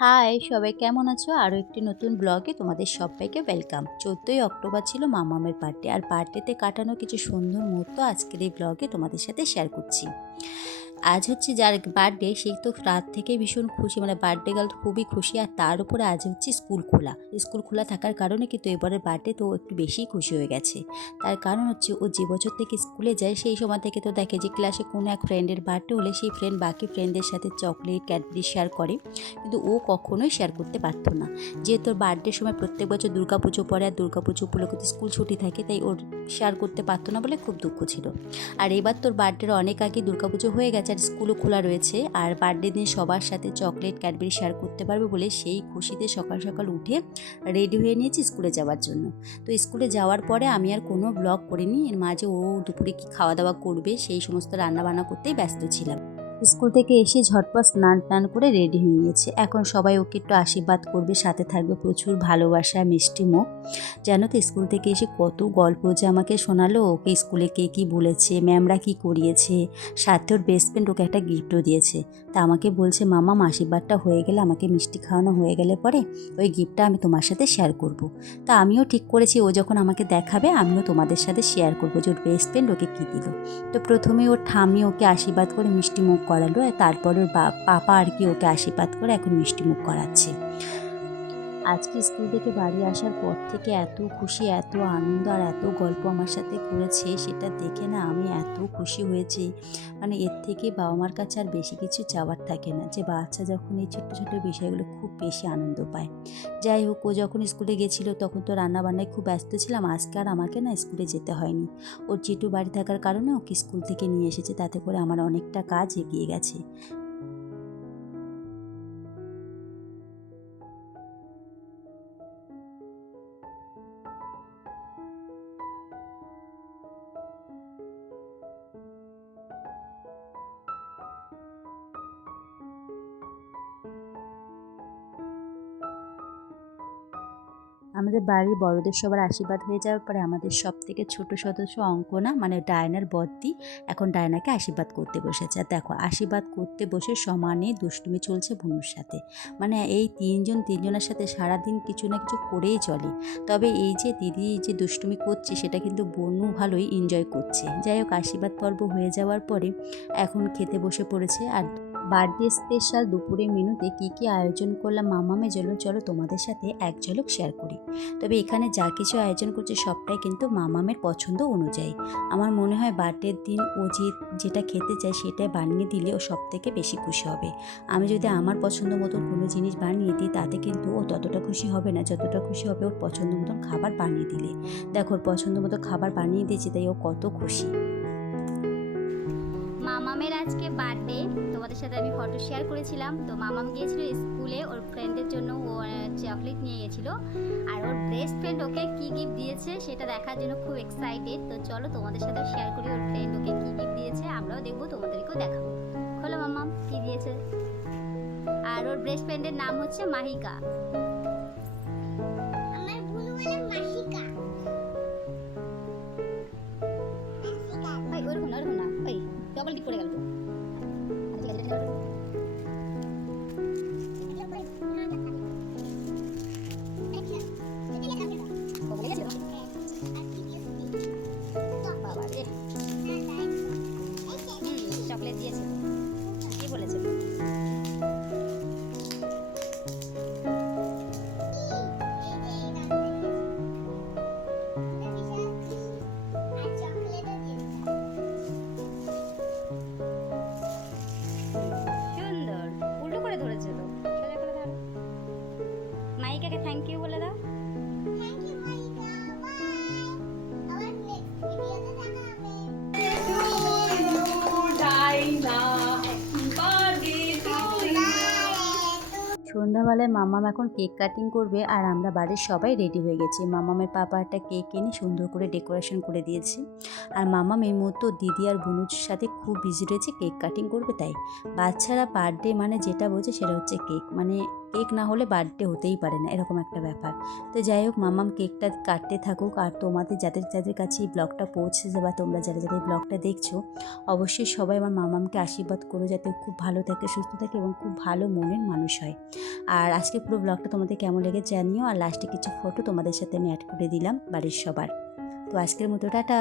High, সবাই কেমন আছো? আরও একটি নতুন ব্লগে তোমাদের সবাইকে ওয়েলকাম চোদ্দোই অক্টোবর ছিল মামামের বার্থডে আর বার্থডেতে কাটানো কিছু সুন্দর মুহূর্ত আজকের এই ব্লগে তোমাদের সাথে শেয়ার করছি। আজ হচ্ছে যার বার্থডে সেই তো রাত থেকে ভীষণ খুশি মানে বার্থডে গার্ল খুবই খুশি, আর তার উপরে আজ হচ্ছে স্কুল খোলা। স্কুল খোলা থাকার কারণে কিন্তু এবারের বার্থডে তো একটু বেশিই খুশি হয়ে গেছে। তার কারণ হচ্ছে ও যে বছর থেকে স্কুলে যায়, সেই সময় থেকে তো দেখে যে ক্লাসে কোনো এক ফ্রেন্ডের বার্থডে হলে সেই ফ্রেন্ড বাকি ফ্রেন্ডদের সাথে চকলেট ক্যাডবেরি শেয়ার করে। কিন্তু ও কখনোই শেয়ার করতে পারতো না। যেহেতু ওর বার্থডের সময় প্রত্যেক বছর দুর্গাপুজো পরে আর দুর্গাপুজো উপলক্ষে স্কুল ছুটি থাকে, তাই ওর শেয়ার করতে পারতো না বলে খুব দুঃখ ছিল। আর এবার তোর বার্থডের অনেক আগে দুর্গাপুজো হয়ে গেছে আর স্কুলও খোলা রয়েছে। আর বার্থডে দিন সবার সাথে চকলেট ক্যাডবেরি শেয়ার করতে পারবে বলে সেই খুশিতে সকাল সকাল উঠে রেডি হয়ে নিয়েছি স্কুলে যাওয়ার জন্য। তো স্কুলে যাওয়ার পরে আমি আর কোনো ব্লগ করিনি। এর মাঝে ও দুপুরে কি খাওয়া দাওয়া করবে সেই সমস্ত রান্না বান্না করতেই ব্যস্ত ছিলাম। স্কুল থেকে এসে ঝটপট স্নান টান করে রেডি হয়ে নিয়েছে এখন সবাই ওকে একটু আশীর্বাদ করবে, সাথে থাকবে প্রচুর ভালোবাসা, মিষ্টি মুখ। জানো তো, স্কুল থেকে এসে কত গল্প যে আমাকে শোনালো, ওকে স্কুলে কে কী বলেছে, ম্যামরা কী করিয়েছে সাথে ওর বেস্ট ফ্রেন্ড ওকে একটা গিফটও দিয়েছে। তা আমাকে বলছে, মামা, আশীর্বাদটা হয়ে গেলে, আমাকে মিষ্টি খাওয়ানো হয়ে গেলে পরে ওই গিফটটা আমি তোমার সাথে শেয়ার করব। তা আমিও ঠিক করেছি, ও যখন আমাকে দেখাবে, আমিও তোমাদের সাথে শেয়ার করব যে ওর বেস্ট ফ্রেন্ড ওকে কী দিল। তো প্রথমে ওর ঠাম্মি ওকে আশীর্বাদ করে মিষ্টি মুখ করালো তারপর ওর পাপা আর কি ওকে আশীর্বাদ করে এখন মিষ্টিমুখ করাচ্ছে। আজকে স্কুল থেকে বাড়ি আসার পর থেকে এত খুশি, এত আনন্দ আর এত গল্প আমার সাথে করেছে সেটা দেখে না আমি এত খুশি হয়েছি। মানে এর থেকে বাবা মার কাছে আর বেশি কিছু চাওয়ার থাকে না। যে বাচ্চা যখন এই ছোট্ট ছোট্ট বিষয়গুলো খুব বেশি আনন্দ পায়। যাই হোক, ও যখন স্কুলে গেছিল তখন তো রান্না বান্নায় খুব ব্যস্ত ছিলাম। আজকে আর আমাকে না স্কুলে যেতে হয়নি। ওর জেঠু বাড়ি থাকার কারণে ওকে স্কুল থেকে নিয়ে এসেছে। তাতে করে আমার অনেকটা কাজ এগিয়ে গেছে। আমাদের বাড়ির বড়দের সবার আশীর্বাদ হয়ে যাওয়ার পরে আমাদের সব থেকে ছোট সদস্য অঙ্কনা মানে ডায়নার বদ্দি, এখন ডায়নাকে আশীর্বাদ করতে বসেছে। আর দেখো, আশীর্বাদ করতে বসে সমানে দুষ্টুমি চলছে বুনুর সাথে। মানে এই তিনজন তিনজনের সাথে সারাদিন কিছু না কিছু করেই চলে। তবে এই যে দিদি যে দুষ্টুমি করছে, সেটা কিন্তু বনু ভালোই এনজয় করছে। যাই হোক, আশীর্বাদ পর্ব হয়ে যাওয়ার পরে এখন খেতে বসে পড়েছে। আর বার্থডে স্পেশাল দুপুরে মেনুতে কী কী আয়োজন করলাম মামামের জন্য চলো তোমাদের সাথে এক ঝলক শেয়ার করি। তবে এখানে যা কিছু আয়োজন করছে সবটাই কিন্তু মামামের পছন্দ অনুযায়ী। আমার মনে হয় বার্থডের দিন ও যে, যেটা খেতে চায় সেটাই বানিয়ে দিলে ও সব থেকে বেশি খুশি হবে। আমি যদি আমার পছন্দ মতন কোনো জিনিস বানিয়ে দিই, তাতে কিন্তু ও ততটা খুশি হবে না, যতটা খুশি হবে ওর পছন্দ মতন খাবার বানিয়ে দিলে। দেখো, ওর পছন্দ মতো খাবার বানিয়ে দিয়েছি, তাই ও কত খুশি। মামামের আজকে বার্থডে তোমাদের সাথে আমি ফটো শেয়ার করেছিলাম। তো মামাম গিয়েছিল স্কুলে, ওর ফ্রেন্ডের জন্য ও চকলেট নিয়ে গেছিল। আর ওর বেস্ট ফ্রেন্ড ওকে কি গিফট দিয়েছে, সেটা দেখার জন্য খুব এক্সাইটেড তো চলো তোমাদের সাথে শেয়ার করি, ওর ফ্রেন্ড ওকে কি গিফট দিয়েছে, আমরাও দেখব, তোমাদেরকেও দেখাবো। খোলো মামাম, কি দিয়েছে? আর ওর বেস্ট ফ্রেন্ডের নাম হচ্ছে মাহিকা। আমার ভুল বলে ডবল টিপ পড়ে গেল। মাইকাকে থ্যাংক ইউ বলে দাও। সন্ধ্যাবেলায় মামাম এখন কেক কাটিং করবে আর আমরা বাড়ির সবাই রেডি হয়ে গেছি। মামামের পাপা একটা কেক এনে সুন্দর করে ডেকোরেশন করে দিয়েছে। আর মামাম এই মুহূর্তে দিদি আর বুনুর সাথে খুব বিজি রয়েছে কেক কাটিং করবে তাই। বাচ্চারা পার ডে মানে যেটা বোঝে সেটা হচ্ছে কেক মানে কেক না হলে বার্থডে হতেই পারে না, এরকম একটা ব্যাপার। তো যাই হোক, মামাম কেকটা কাটতে থাকুক আর তোমাদের, যাদের যাদের কাছে এই ব্লগটা পৌঁছেছে বা তোমরা যারা যারা এই ব্লগটা দেখছ, অবশ্যই সবাই আমার মামামকে আশীর্বাদ করো যাতে খুব ভালো থাকে, সুস্থ থাকে এবং খুব ভালো মনের মানুষ হয়। আর আজকে পুরো ব্লগটা তোমাদের কেমন লেগে জানিও, আর লাস্টে কিছু ফটো তোমাদের সাথে আমি অ্যাড করে দিলাম বাড়ির সবার। তো আজকের মতো, টাটা!